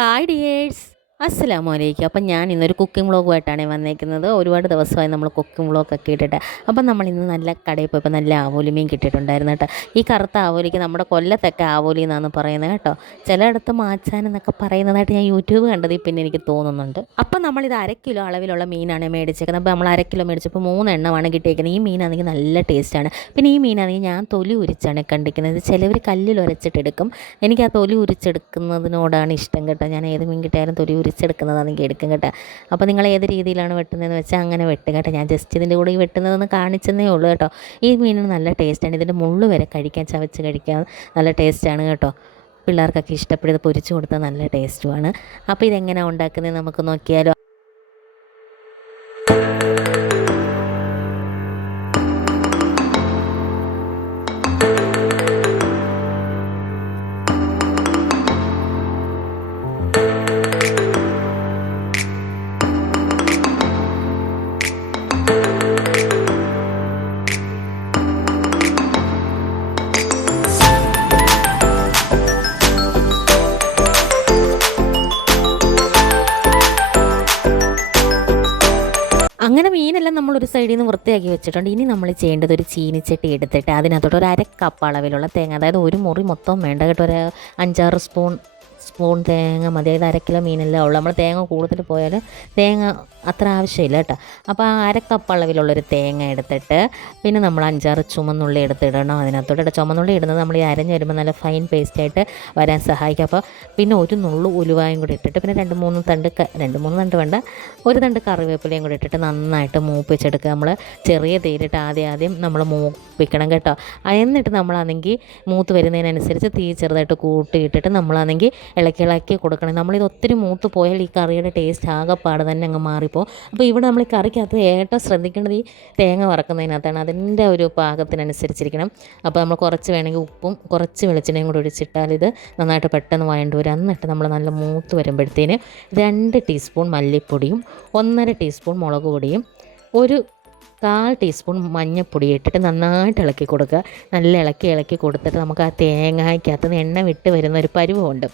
ideas അസ്സലാമു അലൈക്കും അപ്പം ഞാൻ ഇന്നൊരു കുക്കിംഗ് വ്ളോഗുമായിട്ടാണ് വന്നേക്കുന്നത്. ഒരുപാട് ദിവസമായി നമ്മൾ കുക്കിംഗ് വ്ളോഗൊക്കെ ഇട്ടിട്ട്. അപ്പം നമ്മൾ ഇന്ന് നല്ല കടയിൽ പോയപ്പോൾ നല്ല ആവോലി മീൻ കിട്ടിയിട്ടുണ്ടായിരുന്നു കേട്ടോ. ഈ കറുത്ത ആവോലിക്ക് നമ്മുടെ കൊല്ലത്തൊക്കെ ആവോലി എന്നാണ് പറയുന്നത് കേട്ടോ. ചിലയിടത്ത് മാച്ചാൻ എന്നൊക്കെ പറയുന്നതായിട്ട് ഞാൻ യൂട്യൂബ് കണ്ടതിൽ പിന്നെ എനിക്ക് തോന്നുന്നുണ്ട്. അപ്പം നമ്മളിത് അര കിലോ അളവിലുള്ള മീനാണ് മേടിച്ചേക്കുന്നത്. അപ്പോൾ നമ്മൾ അര കിലോ മേടിച്ചപ്പോൾ മൂന്നെണ്ണമാണ് കിട്ടിയേക്കുന്നത്. ഈ മീനാണെങ്കിൽ നല്ല ടേസ്റ്റാണ്. പിന്നെ ഈ മീനാണെങ്കിൽ ഞാൻ തൊലി ഉരിച്ചാണ് കണ്ടിരിക്കുന്നത്. ചിലവർ കല്ലിൽ ഉരച്ചിട്ടെടുക്കും. എനിക്ക് ആ തൊലി ഉരിച്ചെടുക്കുന്നതിനോടാണ് ഇഷ്ടം കേട്ടോ. ഞാൻ ഏത് മീൻ കിട്ടിയാലും തൊലി ഉരിച്ചെടുക്കുന്നതാണെങ്കിൽ എടുക്കും കേട്ടോ. അപ്പോൾ നിങ്ങൾ ഏത് രീതിയിലാണ് വെട്ടുന്നതെന്ന് വെച്ചാൽ അങ്ങനെ വെട്ടും കേട്ടോ. ഞാൻ ജസ്റ്റ് ഇതിന്റെ കൂടെ ഈ വെട്ടുന്നതെന്ന് കാണിച്ചെന്നേ ഉള്ളൂ കേട്ടോ. ഈ മീനിന് നല്ല ടേസ്റ്റാണ് ഇതിന്റെ മുള്ളു വരെ കഴിക്കാൻ ചവച്ച് കഴിക്കാൻ നല്ല ടേസ്റ്റാണ് കേട്ടോ. പിള്ളേർക്കൊക്കെ ഇഷ്ടപ്പെടുന്നത് പൊരിച്ചു കൊടുത്താൽ നല്ല ടേസ്റ്റുമാണ് അപ്പോൾ ഇതെങ്ങനെയാണ് ഉണ്ടാക്കുന്നത് നമുക്ക് നോക്കിയാലോ. അങ്ങനെ മീനെല്ലാം നമ്മൾ ഒരു സൈഡിൽ നിന്ന് വൃത്തിയാക്കി വെച്ചിട്ടുണ്ട്. ഇനി നമ്മൾ ചെയ്യേണ്ടത് ഒരു ചീനിച്ചട്ടി എടുത്തിട്ട് അതിനകത്തോട്ട് ഒരു അര കപ്പ് അളവിലുള്ള തേങ്ങ അതായത് ഒരു മുറി മൊത്തം വേണ്ട കേട്ടോ. ഒരു അഞ്ചാറ് സ്പൂൺ സ്പൂൺ തേങ്ങ മതി. അതായത് അര കിലോ മീനെല്ലാം ഉള്ളു. നമ്മൾ തേങ്ങ കൂടുതൽ പോയാൽ തേങ്ങ അത്ര ആവശ്യമില്ല കേട്ടോ. അപ്പോൾ ആ അര കപ്പ് അളവിലുള്ളൊരു തേങ്ങ എടുത്തിട്ട് പിന്നെ നമ്മൾ അഞ്ചാറ് ചുമന്നുള്ളി എടുത്തിടണം അതിനകത്തോട്ട് ചുമന്നുള്ളി ഇടുന്നത് നമ്മൾ ഈ അരഞ്ഞ് വരുമ്പോൾ നല്ല ഫൈൻ പേസ്റ്റായിട്ട് വരാൻ സഹായിക്കും. അപ്പോൾ പിന്നെ ഒരു നുള്ളു ഉലുവായും കൂടി ഇട്ടിട്ട് പിന്നെ രണ്ട് മൂന്ന് തണ്ട് രണ്ട് മൂന്ന് തണ്ട് വേണ്ട ഒരു തണ്ട് കറിവേപ്പിലയും കൂടി ഇട്ടിട്ട് നന്നായിട്ട് മൂപ്പിച്ചെടുക്കുക. നമ്മൾ ചെറിയ തീരിട്ട് ആദ്യം ആദ്യം നമ്മൾ മൂപ്പിക്കണം കേട്ടോ. എന്നിട്ട് നമ്മളാണെങ്കിൽ മൂത്ത് വരുന്നതിനനുസരിച്ച് തീ ചെറുതായിട്ട് കൂട്ടിയിട്ടിട്ട് നമ്മളാണെങ്കിൽ ഇളക്കി ഇളക്കി കൊടുക്കണം. നമ്മളിത് ഒത്തിരി മൂത്ത് പോയാൽ ഈ കറിയുടെ ടേസ്റ്റ് ആകെപ്പാട് തന്നെ അങ്ങ് മാറിപ്പോവും അപ്പോൾ ഇവിടെ നമ്മൾ കറിക്കകത്ത് ഏറ്റവും ശ്രദ്ധിക്കേണ്ടത് ഈ തേങ്ങ വറക്കുന്നതിനകത്താണ്. അതിന്റെ ഒരു പാകത്തിനനുസരിച്ചിരിക്കണം. അപ്പോൾ നമ്മൾ കുറച്ച് വേണമെങ്കിൽ ഉപ്പും കുറച്ച് വെളിച്ചെണ്ണയും കൂടി ഒഴിച്ചിട്ടാൽ ഇത് നന്നായിട്ട് പെട്ടെന്ന് വഴണ്ട് വരും. എന്നിട്ട് നമ്മൾ നല്ല മൂത്ത് വരുമ്പോഴത്തേന് രണ്ട് ടീസ്പൂൺ മല്ലിപ്പൊടിയും ഒന്നര ടീസ്പൂൺ മുളക് പൊടിയും ഒരു കാൽ ടീസ്പൂൺ മഞ്ഞൾപ്പൊടി ഇട്ടിട്ട് നന്നായിട്ട് ഇളക്കി കൊടുക്കുക. നല്ല ഇളക്കി ഇളക്കി കൊടുത്തിട്ട് നമുക്ക് ആ തേങ്ങയ്ക്കകത്ത് നിന്ന് എണ്ണ വിട്ട് വരുന്ന ഒരു പരുവമുണ്ട്.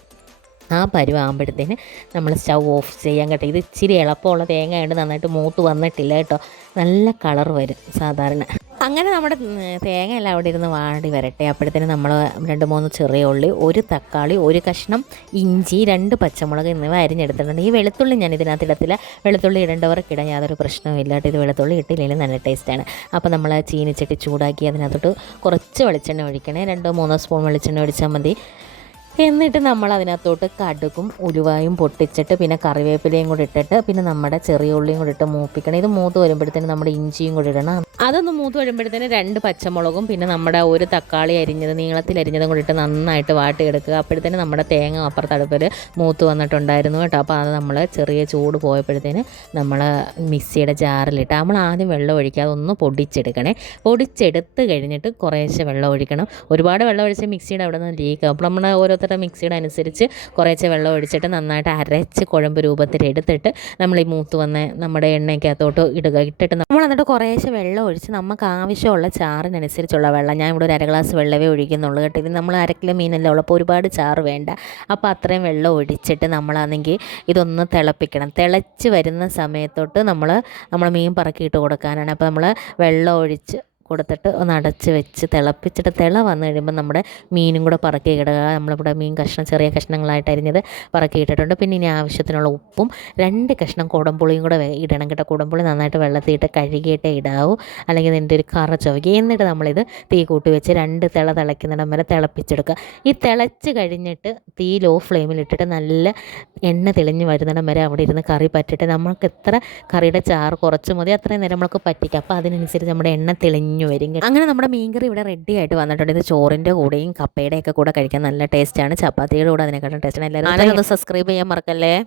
ആ പരുവാകുമ്പോഴത്തേന് നമ്മൾ സ്റ്റൗ ഓഫ് ചെയ്യാൻ കേട്ടോ. ഇത് ഇച്ചിരി എളുപ്പമുള്ള തേങ്ങ ആയതുകൊണ്ട് നന്നായിട്ട് മൂത്ത് വന്നിട്ടില്ല കേട്ടോ. നല്ല കളർ വരും സാധാരണ. അങ്ങനെ നമ്മുടെ തേങ്ങ എല്ലാം അവിടെ ഇരുന്ന് വാടി വരട്ടെ. അപ്പോഴത്തേന് നമ്മൾ രണ്ട് മൂന്ന് ചെറിയ ഉള്ളി ഒരു തക്കാളി ഒരു കഷ്ണം ഇഞ്ചി രണ്ട് പച്ചമുളക് എന്നിവ അരിഞ്ഞെടുത്തിട്ടുണ്ട്. ഈ വെളുത്തുള്ളി ഞാൻ ഇതിനകത്ത് ഇടത്തില്ല. വെളുത്തുള്ളി ഇടേണ്ടവർക്ക് ഇടാൻ യാതൊരു പ്രശ്നവും ഇത് വെളുത്തുള്ളി ഇട്ടില്ലെങ്കിലും നല്ല ടേസ്റ്റാണ്. അപ്പോൾ നമ്മൾ ചീനിച്ചട്ടി ചൂടാക്കി അതിനകത്തോട്ട് കുറച്ച് വെളിച്ചെണ്ണ ഒഴിക്കണേ. രണ്ടോ മൂന്നോ സ്പൂൺ വെളിച്ചെണ്ണ ഒഴിച്ചാൽ മതി. എന്നിട്ട് നമ്മൾ അതിനകത്തോട്ട് കടുകും ഉലുവായും പൊട്ടിച്ചിട്ട് പിന്നെ കറിവേപ്പിലയും കൂടി ഇട്ടിട്ട് പിന്നെ നമ്മുടെ ചെറിയ ഉള്ളിയും കൂടി ഇട്ട് മൂപ്പിക്കണം. ഇത് മൂത്ത് വരുമ്പോഴത്തേന് നമ്മുടെ ഇഞ്ചിയും കൂടി ഇടണം. അതൊന്ന് മൂത്ത് വരുമ്പോഴത്തേന് രണ്ട് പച്ചമുളകും പിന്നെ നമ്മുടെ ഒരു തക്കാളി അരിഞ്ഞത് നീളത്തിൽ അരിഞ്ഞതും കൂടി ഇട്ട് നന്നായിട്ട് വാട്ടിയെടുക്കുക. അപ്പോഴത്തേന് നമ്മുടെ തേങ്ങ അപ്പുറത്ത് അടുപ്പിൽ മൂത്ത് വന്നിട്ടുണ്ടായിരുന്നു കേട്ടോ. അപ്പോൾ അത് നമ്മൾ ചെറിയ ചൂട് പോയപ്പോഴത്തേന് നമ്മൾ മിക്സിയുടെ ജാറിലിട്ട് നമ്മൾ ആദ്യം വെള്ളം ഒഴിക്കാതെ ഒന്ന് പൊടിച്ചെടുക്കണേ. പൊടിച്ചെടുത്ത് കഴിഞ്ഞിട്ട് കുറേശ്ശെ വെള്ളം ഒഴിക്കണം. ഒരുപാട് വെള്ളം ഒഴിച്ച് മിക്സിയുടെ അവിടെ നിന്ന് ലീക്ക് അപ്പോൾ നമ്മൾ ഓരോരുത്തരുടെ മിക്സിയുടെ അനുസരിച്ച് കുറേശ്ശെ വെള്ളം ഒഴിച്ചിട്ട് നന്നായിട്ട് അരച്ച് കുഴമ്പ് രൂപത്തിൽ എടുത്തിട്ട് നമ്മൾ ഈ മൂത്ത് വന്ന് നമ്മുടെ എണ്ണയ്ക്കകത്തോട്ട് ഇടുക. ഇട്ടിട്ട് നമ്മൾ എന്നിട്ട് കുറേശ്ശെ വെള്ളം ഒഴിച്ച് നമുക്ക് ആവശ്യമുള്ള ചാറിനനുസരിച്ചുള്ള വെള്ളം. ഞാൻ ഇവിടെ ഒരു അര ഗ്ലാസ് വെള്ളമേ ഒഴിക്കുന്നുള്ളൂ കേട്ടോ. ഇത് നമ്മൾ അര കിലോ മീനല്ലേ ഉള്ളൂ. ഒരുപാട് ചാറ് വേണ്ട. അപ്പോൾ അത്രയും വെള്ളം ഒഴിച്ചിട്ട് നമ്മളാണെങ്കിൽ ഇതൊന്ന് തിളപ്പിക്കണം. തിളച്ച് വരുന്ന സമയത്തോട്ട് നമ്മൾ നമ്മൾ മീൻ പറക്കിയിട്ട് കൊടുക്കാനാണ്. അപ്പോൾ നമ്മൾ വെള്ളം ഒഴിച്ച് കൊടുത്തിട്ട് ഒന്ന് അടച്ച് വെച്ച് തിളപ്പിച്ചിട്ട് തിള വന്നു കഴിയുമ്പോൾ നമ്മുടെ മീനും കൂടെ പറക്കി ഇടുക. നമ്മളിവിടെ മീൻ കഷ്ണം ചെറിയ കഷ്ണങ്ങളായിട്ട് അരിഞ്ഞത് പറക്കി ഇട്ടിട്ടുണ്ട്. പിന്നെ ഇനി ആവശ്യത്തിനുള്ള ഉപ്പും രണ്ട് കഷ്ണം കുടംപുളിയും കൂടെ ഇടണം കേട്ടോ. കുടംപുളി നന്നായിട്ട് വെള്ളത്തിയിട്ട് കഴുകിയിട്ടേ ഇടാവൂ. അല്ലെങ്കിൽ ഇതിന്റെ ഒരു കറ ചുവകി. എന്നിട്ട് നമ്മളിത് തീ കൂട്ടി വെച്ച് രണ്ട് തിള തിളയ്ക്കുന്നിടം വരെ തിളപ്പിച്ചെടുക്കുക. ഈ തിളച്ച് കഴിഞ്ഞിട്ട് തീ ലോ ഫ്ലെയിമിൽ ഇട്ടിട്ട് നല്ല എണ്ണ തെളിഞ്ഞ് വരുന്നിടം വരെ അവിടെ ഇരുന്ന് കറി പറ്റിയിട്ട് നമ്മൾക്ക് എത്ര കറിയുടെ ചാറ് കുറച്ച് മതി അത്രയും നേരം നമ്മൾക്ക് പറ്റിക്കാം. അപ്പോൾ അതിനനുസരിച്ച് നമ്മുടെ എണ്ണ തെളിഞ്ഞു വരും അങ്ങനെ നമ്മുടെ മീൻകറി ഇവിടെ റെഡി ആയിട്ട് വന്നിട്ടുണ്ട്. ഇത് ചോറിന്റെ കൂടെയും കപ്പയുടെ ഒക്കെ കൂടെ കഴിക്കാൻ നല്ല ടേസ്റ്റ് ആണ്. ചപ്പാത്തിയുടെ കൂടെ അതിനെക്കാട്ടും ടേസ്റ്റ് ആണ്. എല്ലാവരും സബ്സ്ക്രൈബ് ചെയ്യാൻ മറക്കല്ലേ?